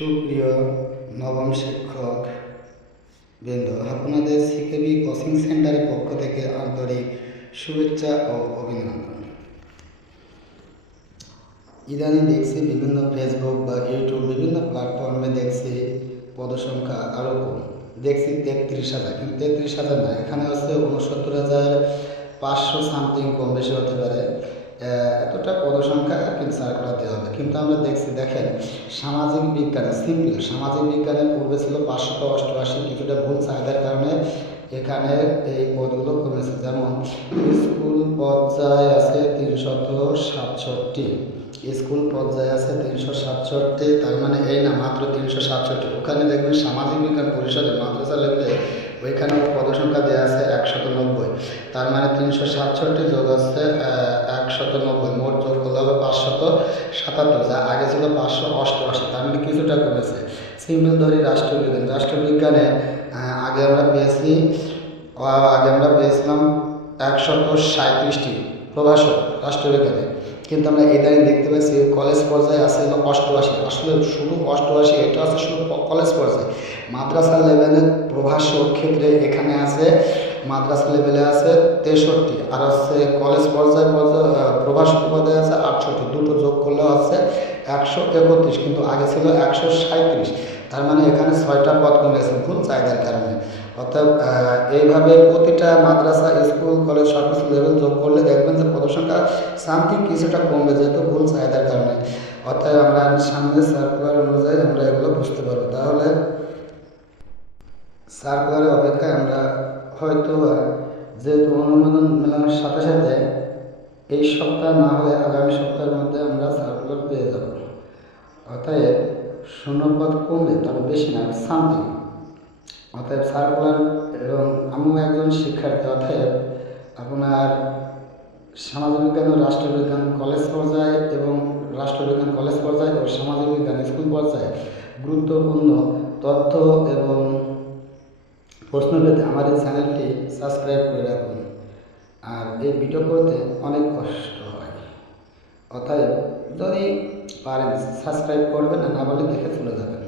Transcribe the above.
সুপ্রিয় নবম শিক্ষক বৃন্দ, আপনাদের সিকেবি কোচিং সেন্টারের পক্ষ থেকে আন্তরিক শুভেচ্ছা ও অভিনন্দন। ইদানিং দেখছি বিভিন্ন ফেসবুক বা ইউটিউব বিভিন্ন প্ল্যাটফর্মে দেখছি পদসংখ্যা আরও কম, দেখছি 33,000, কিন্তু 33,000 না, এখানে হচ্ছে 69,500 সামথিং, কম বেশি হতে পারে। এতটা পদসংখ্যা কিন্তু সার্কুলার দেওয়া হবে, কিন্তু আমরা দেখছি, দেখেন, সামাজিক বিজ্ঞানে সিম্পল সামাজিক বিজ্ঞানের পূর্বে ছিল 588, কিছুটা ভুল চাহিদার কারণে এখানে এই পদগুলো কমেছে। যেমন স্কুল পর্যায়ে আছে 367, স্কুল পর্যায়ে আছে 367, তার মানে এই না মাত্র 367। ওখানে দেখবেন সামাজিক বিজ্ঞান পরিষদে মাদ্রাসা লেভেলে ওইখানে পদসংখ্যা দেওয়া আছে 190, তার মানে 367 যোগ আছে 190, মোট যোগ করলে হবে 577, যা আগে ছিল 588, তার মানে কিছুটা কমেছে। সিম্পল ধরি রাষ্ট্রবিজ্ঞানে আগে আমরা পেয়েছিলাম 137টি প্রভাষক রাষ্ট্রবিজ্ঞানে, কিন্তু আমরা ইদানিং দেখতে পাচ্ছি কলেজ পর্যায়ে আছে 88। আসলে শুধু 88, এটা আছে শুধু কলেজ পর্যায়ে। মাদ্রাসা লেভেলের প্রভাষক ক্ষেত্রে এখানে আছে, মাদ্রাসা লেভেলে আছে 63, আর হচ্ছে কলেজ পর্যায়ে প্রভাষক পদে আছে 68, দুটো যোগ করলে আছে 131, কিন্তু আগে ছিল 137, তার মানে এখানে 6টা পদ কমে গেছে ভুল চাহিদার কারণে। অর্থাৎ এইভাবে প্রতিটা মাদ্রাসা, স্কুল, কলেজ সবকিছু লেভেল যোগ করলে দেখবেন যে পদসংখ্যা সামথিং কিছুটা কমবে, যেহেতু ভুল চাহিদার কারণে। অর্থাৎ আমরা সামনে সার্কুলার অনুযায়ী আমরা এগুলো বুঝতে পারবো। তাহলে সার্কুলারের অপেক্ষায় আমরা হয়তো যেহেতু অনুমোদন মেলানোর সাথে সাথে এই সপ্তাহ না হলে আগামী সপ্তাহের মধ্যে আমরা সার্কুলার পেয়ে যাব। অতএব শূন্যপদ কমবে, তবে বেশি না, সামথিং। অতএব সার্কুলার, এবং আমিও একজন শিক্ষার্থী, অতএব আপনার সামাজিক বিজ্ঞান ও রাষ্ট্রবিজ্ঞান কলেজ পর্যায়ে এবং রাষ্ট্রবিজ্ঞান কলেজ পর্যায়ে ও সামাজিক বিজ্ঞান স্কুল পর্যায়ে গুরুত্বপূর্ণ তথ্য এবং প্রশ্ন পেতে আমার এই চ্যানেলটি সাবস্ক্রাইব করে রাখুন। আর এই ভিডিও করতে অনেক কষ্ট হয়, অতএব যদি পারেন সাবস্ক্রাইব করবেন, না বলে দেখে চলে যাবেন।